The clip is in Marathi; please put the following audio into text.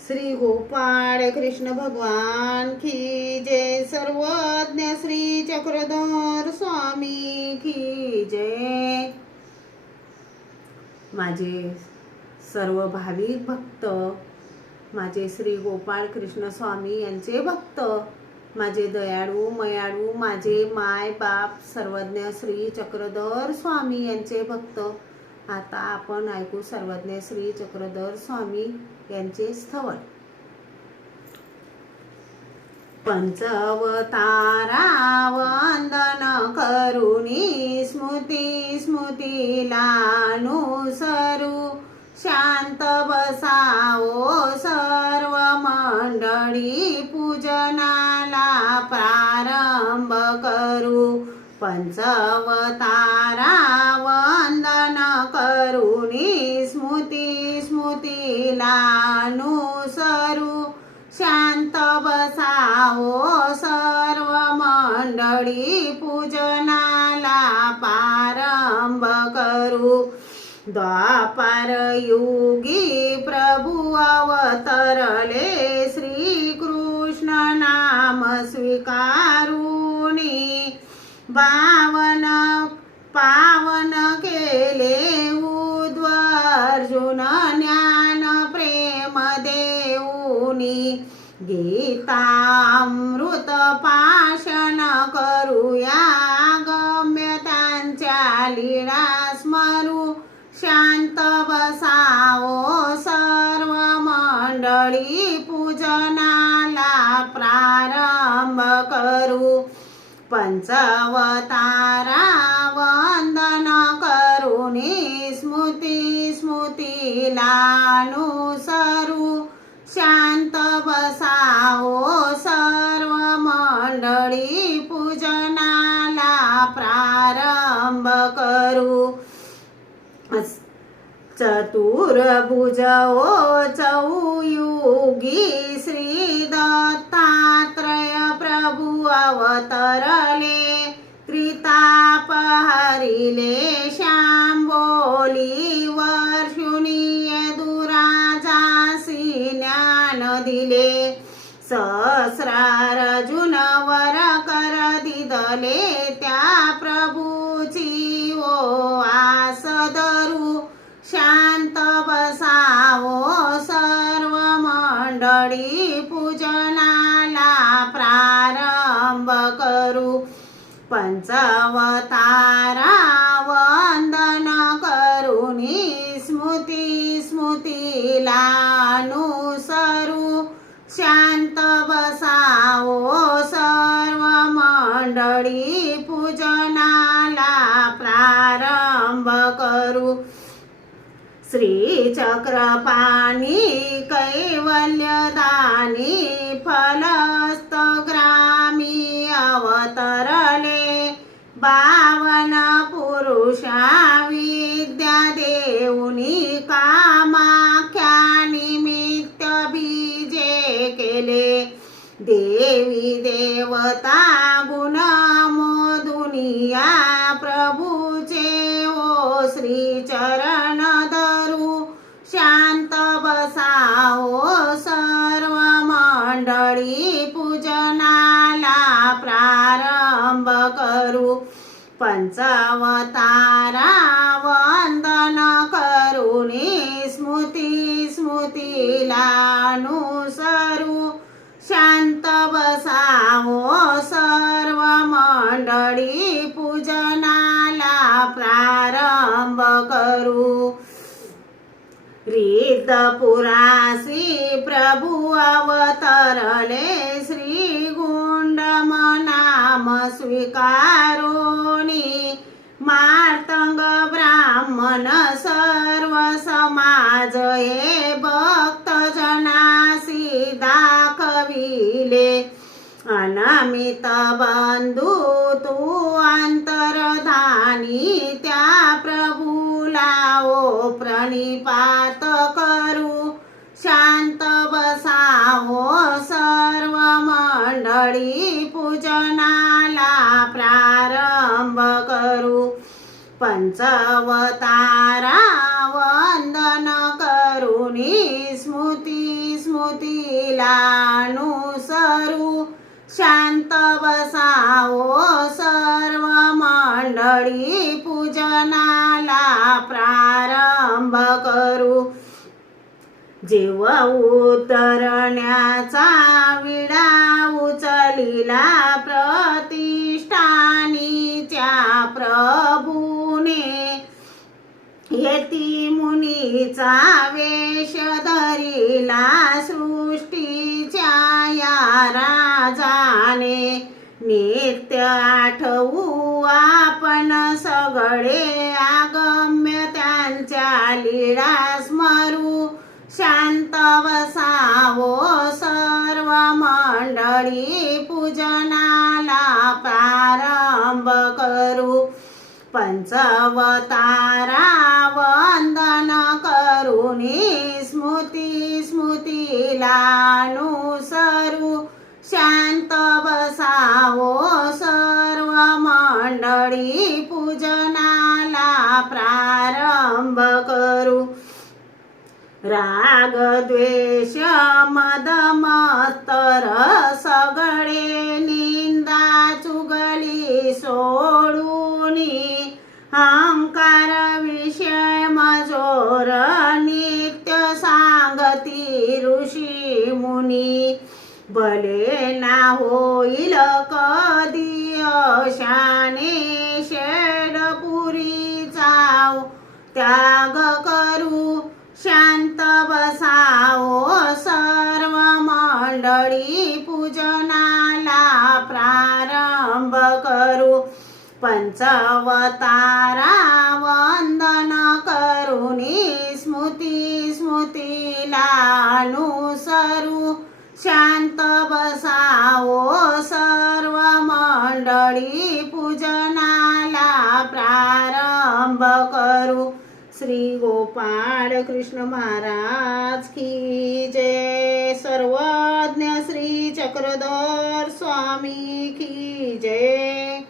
श्री गोपाळ कृष्ण भगवान की जय। सर्वज्ञ श्री चक्रधर स्वामी की जय। माझे सर्व भाविक भक्त, माझे श्री गोपाळ कृष्ण स्वामी यांचे भक्त, माझे दयाळू मयाळू, माझे माय बाप सर्वज्ञ श्री चक्रधर स्वामी यांचे भक्त, आता आपण ऐकू सर्वज्ञ श्री चक्रधर स्वामी यांचे स्तवन। पंचवतारा वंदन करुणी स्मृती स्मृतीला अनुसरू, शांत बसावो सर्व मंडळी पूजनाला प्रारंभ करू। पंचवतारा वंदन करुणी स्मृती स्मृतीला अनुसरू, शांत बसावो सर्व मंडळी पूजनाला प्रारंभ करू। द्वापार युगी प्रभु अवतरले, श्री कृष्ण नाम स्वीकारुनी, पावन पावन केले उद्धव अर्जुन ज्ञान प्रेम देऊनी। गीतामृत पाशन करूया, गम्य त्यांच्या लीळा स्मरू, शांत बसावो सर्व मंडळी पूजनाला प्रारंभ करू। पंचवतारा वंदन करुणी स्मृती स्मृतीला अनुसरू, शांत बसावो सर्व मंडळी पूजनाला प्रारंभ करू। चतुर्भुज ओ चौयुगी श्री दत्तात्रय प्रभु अवतरले, त्रिताप हरिले शांबोली वर्षुनी दुराजासी ज्ञान दिले। सहस्रार अर्जुन वर कर दिदले, त्या प्रभूची ओ आस धरू, शांत बसावो सर्व मंडळी पूजनाला प्रारंभ करू। पंचवतारा वंदन करुणी स्मृती स्मृतीला अनुसरू, शांत बसावो सर्व मंडळी पूजनाला प्रारंभ करू। श्री चक्रपाणी कैवल्यदानी फलस्तग्रामी अवतरले, बावन पुरुषा विद्या देऊनी, कामाख्या निमित्त बीजे केले। देवी देवता गुण मोदुनिया, प्रभूचे ओ श्री चरण धरू, शांत बसावो सर्व मंडळी पूजनाला प्रारंभ करू। पंचवतारा वंदन करुणी स्मृती स्मृतीला अनुसरू, शांत बसावो सर्व मंडळी पूजनाला प्रारंभ करू। रिद्धपुरासी प्रभु अवतरले, श्री गुंडम नाम स्वीकारोनी, मार्तंग ब्राह्मण सर्व समाज हे भक्त जनासी दाखविले। अनामित बंधू तू अंतरधानी, त्या प्रभूला ओ प्रणिपात करू, शांत बसावो सर्व मंडळी पूजनाला प्रारंभ करू। पंचवतारा वंदन करुणी स्मृती स्मृतीला अनुसरू शांत बसावो सर्व मंडळी पूजनाला प्रारंभ करू जीव उतरण्याचा विडा उचलिला प्रतिष्ठानीच्या प्रभूने येती मुनीचा वेश धरिला सृष्टीच्या या राजाने नित्य आठवू आपण सगळे आगम्य त्यांच्या लीळा स्मरू शांत बसावो सर्व मंडळी पूजनाला प्रारंभ करू पंचवतारा वंदन करुनी स्मृतीला अनुसरू शांत बसावो सर्व मंडळी पूजनाला प्रारंभ करू राग द्वेष मद मत्तर सगळे निंदा चुगली सोडूनी अहंकार विषय मजोर नित्य सांगती ऋषी मुनी भले ना होईल कधी अशाने षडपुरीचा त्याग करू शांत बसावो सर्व मंडळी पूजनाला प्रारंभ करू पंचवतारा वंदन करुनी स्मृतीला अनुसरू शांत बसावो सर्व मंडळी पूजनाला प्रारंभ करू श्री गोपाळ कृष्ण महाराज की जय सर्वज्ञ श्री चक्रधर स्वामी की जय।